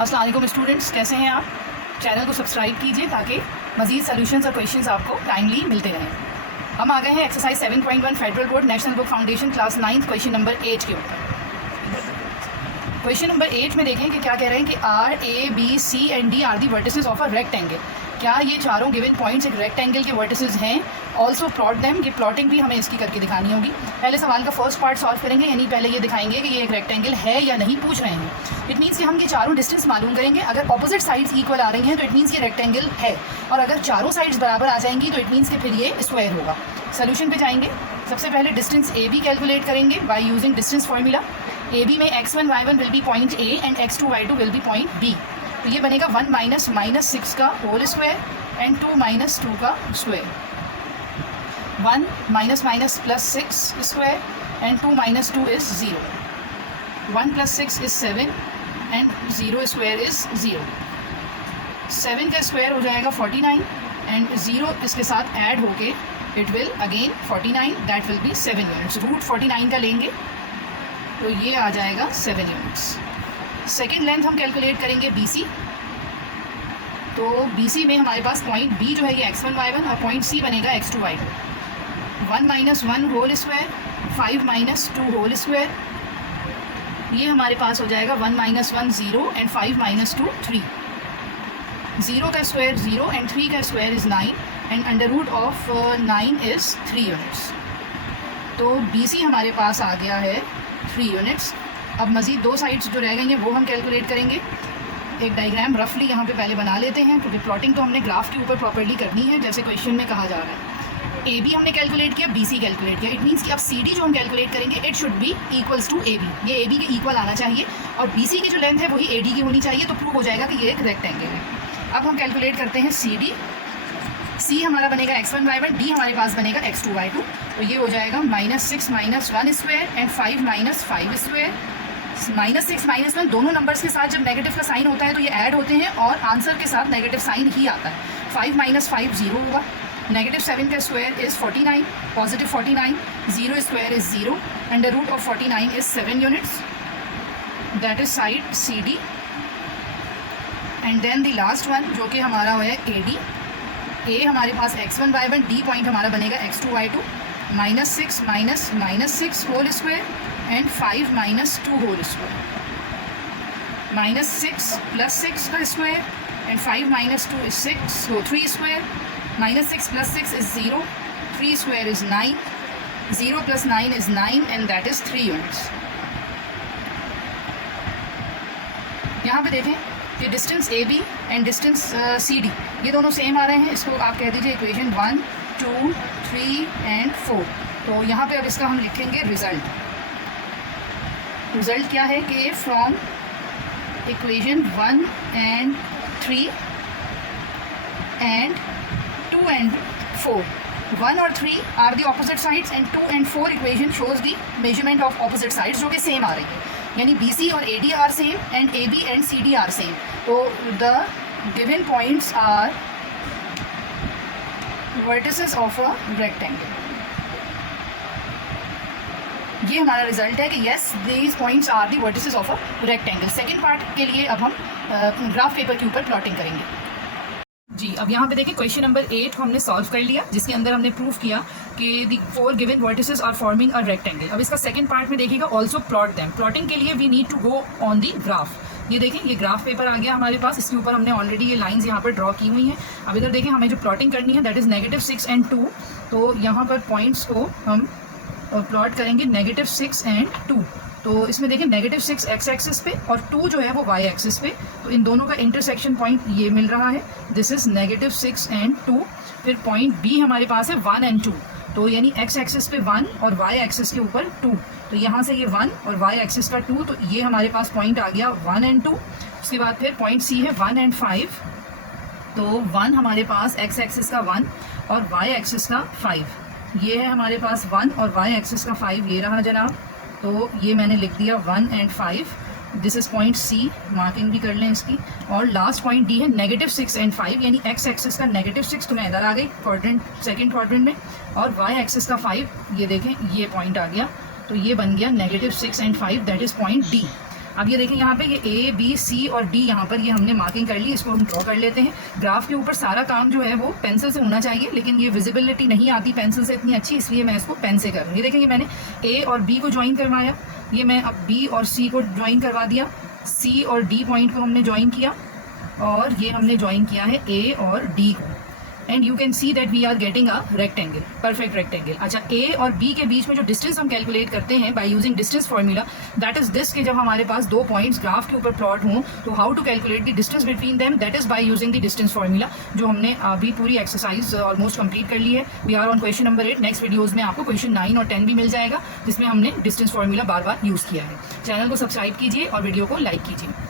अस्सलाम वालेकुम स्टूडेंट्स, कैसे हैं आप? चैनल को सब्सक्राइब कीजिए ताकि मज़ीद सॉल्यूशंस और क्वेश्चंस आपको टाइमली मिलते रहें। हम आ गए हैं exercise 7.1 federal board national book foundation class 9 question number 8 के ऊपर। क्वेश्चन नंबर 8 में देखें कि क्या कह रहे हैं कि are A B C and D are the vertices of a rectangle. क्या ये चारों गिवन पॉइंट्स एक रेक्टेंगल के वर्टिसेस हैं? Also plot them. ये प्लॉटिंग भी हमें इसकी करके दिखानी होगी। पहले सवाल का फर्स्ट पार्ट सॉल्व करेंगे, यानी पहले ये दिखाएंगे कि ये एक रेक्टेंगल है या नहीं पूछ रहे हैं। इट मीन्स कि हम ये चारों डिस्टेंस मालूम करेंगे। अगर ऑपोजिट साइड्स इक्वल आ रही हैं तो इट मीन्स ये रेक्टेंगल है, और अगर चारों साइड्स बराबर आ जाएंगी तो इट मीन्स कि फिर ये स्क्वायर होगा। सोल्यूशन पे जाएंगे। सबसे पहले डिस्टेंस ए बी कैलकुलेट करेंगे by using distance formula. A B में x1 y1 will be point A and x2 y2 will be point B. तो ये बनेगा 1 माइनस -6 का होल स्क्वायर एंड 2 माइनस 2 का square. 1 minus minus plus 6 square and 2 minus 2 is 0। 1 plus 6 is 7 and 0 square is 0। 7 का square हो जाएगा 49 and 0 इसके साथ ऐड होके it will again 49, that will be 7 units. Root 49 का लेंगे तो ये आ जाएगा 7 यूनिट्स। सेकेंड लेंथ हम कैलकुलेट करेंगे BC। तो BC में हमारे पास पॉइंट B जो है ये x1 y1 और पॉइंट C बनेगा x2 y2। 1 minus 1 whole square, 5 minus 2 whole square, ये हमारे पास हो जाएगा 1 माइनस 1 0 एंड 5 माइनस 2 3। 0 का स्क्वायर 0 एंड 3 का square is 9 and under root of 9 is 3 units. तो BC हमारे पास आ गया है 3 यूनिट्स। अब मज़ीद दो साइड्स जो रह गई हैं वो हम कैलकुलेट करेंगे। एक डायग्राम रफली यहाँ पे पहले बना लेते हैं, क्योंकि प्लॉटिंग तो हमने ग्राफ के ऊपर प्रॉपर्ली करनी है जैसे क्वेश्चन में कहा जा रहा है। AB हमने कैलकुलेट किया, BC कैलकुलेट किया। इट मीन्स कि अब CD जो हम कैलकुलेट करेंगे it should be equals to AB। ये AB के इक्वल आना चाहिए और BC की जो लेंथ है वही AD की होनी चाहिए, तो प्रूव हो जाएगा कि ये एक रेक्टेंगल है। अब हम कैलकुलेट करते हैं CD। C हमारा बनेगा x1 y1, D हमारे पास बनेगा x2 y2। तो ये हो जाएगा -6 minus 1 square and 5 minus 5 square. -6 -1 दोनों नंबर्स के साथ जब नेगेटिव का साइन होता है तो ये ऐड होते हैं और आंसर के साथ नेगेटिव साइन ही आता है। 5 माइनस 5 0 होगा। -7 का square is 49, positive 49, 0 square is 0, under root of 49 is 7 units, that is side CD। And then the last one जो कि हमारा है AD। A हमारे पास x1 y1, D पॉइंट हमारा बनेगा x2 y2। -6 minus -6 whole square and 5 minus 2 whole square. -6 plus 6 का square and 5 minus 2 is 6, so 3 square. -6 plus 6 is 0, 3 square is 9, 0 plus 9 is 9 and that is 3 units. यहाँ पे देखें कि distance AB and distance CD ये दोनों same आ रहे हैं। इसको आप कह दीजिए इक्वेशन 1 2 3 एंड 4। तो यहाँ पे अब इसका हम लिखेंगे रिजल्ट। रिजल्ट क्या है कि from equation 1 and 3 and 2 and 4, 1 और 3 are the opposite sides and 2 and 4 equation shows the measurement of opposite sides जो कि सेम आ रही है, यानी BC और AD are same and AB एंड CD आर सेम। तो the given points are vertices of a rectangle. ये हमारा रिजल्ट है कि yes these points are the vertices of a rectangle. Second part के लिए अब हम ग्राफ पेपर के ऊपर प्लॉटिंग करेंगे। जी, अब यहाँ पे देखिए क्वेश्चन नंबर 8 को हमने सॉल्व कर लिया, जिसके अंदर हमने प्रूव किया कि the 4 given vertices are forming a rectangle. अब इसका सेकंड पार्ट में देखिएगा ऑल्सो प्लॉट देम। प्लॉटिंग के लिए we need to go on the graph. ये देखें, ये ग्राफ पेपर आ गया हमारे पास। इसके ऊपर हमने ऑलरेडी ये लाइंस यहाँ पर ड्रॉ की हुई हैं। अब इधर देखें, हमें जो प्लॉटिंग करनी है दैट इज़ -6 एंड 2। तो यहाँ पर पॉइंट्स को हम प्लॉट करेंगे -6 एंड 2। तो इसमें देखें -6 x एक्सिस पे और 2 जो है वो y एक्सिस पे। तो इन दोनों का इंटरसेक्शन पॉइंट ये मिल रहा है, दिस इज़ -6 एंड 2। फिर पॉइंट B हमारे पास है 1 एंड 2। तो यानी x एक्सिस पे 1 और y एक्सिस के ऊपर 2। तो यहाँ से ये 1 और y एक्सिस का 2, तो ये हमारे पास पॉइंट आ गया 1 एंड 2। उसके बाद फिर पॉइंट C है 1 एंड 5। तो 1 हमारे पास x एक्सिस का 1 और y एक्सिस का 5। ये है हमारे पास 1 और y एक्सिस का 5, ये रहा जनाब। तो ये मैंने लिख दिया 1 and 5। This is point C, marking भी कर लें इसकी। और लास्ट पॉइंट D है -6 एंड 5, यानी x एक्सिस का -6 तो मैं इधर आ गई क्वाड्रेंट, सेकेंड क्वाड्रेंट में, और y एक्सिस का 5, ये देखें ये पॉइंट आ गया। तो ये बन गया -6 and 5, that is point D। अब ये देखें यहाँ पे ये A, B, C और D यहाँ पर ये हमने मार्किंग कर ली, इसको हम ड्रॉ कर लेते हैं। ग्राफ के ऊपर सारा काम जो है वो पेंसिल से होना चाहिए, लेकिन ये विजिबिलिटी नहीं आती पेंसिल से इतनी अच्छी, इसलिए मैं इसको पेन से करूँगी। देखें ये मैंने A और B को ज्वाइन करवाया, ये मैं अब B और C को ज्वाइन करवा दिया, C और D पॉइंट को हमने ज्वाइन किया, और ये हमने ज्वाइन किया है A और D को, and you can see that we are getting a rectangle, perfect rectangle. अच्छा, A और B के बीच में जो डिस्टेंस हम कैलकुलेट करते हैं bye using distance formula, that is this कि जब हमारे पास दो पॉइंट्स ग्राफ के ऊपर प्लॉट हों तो how to calculate the distance between them, that is by using the distance formula, जो हमने अभी पूरी एक्सरसाइज ऑलमोस्ट कंप्लीट कर ली है। We are on question number 8। Next videos में आपको क्वेश्चन 9 और 10 भी मिल जाएगा, जिसमें हमने डिस्टेंस फार्मूला बार बार यूज़ किया है। चैनल को सब्सक्राइब कीजिए और वीडियो को लाइक कीजिए।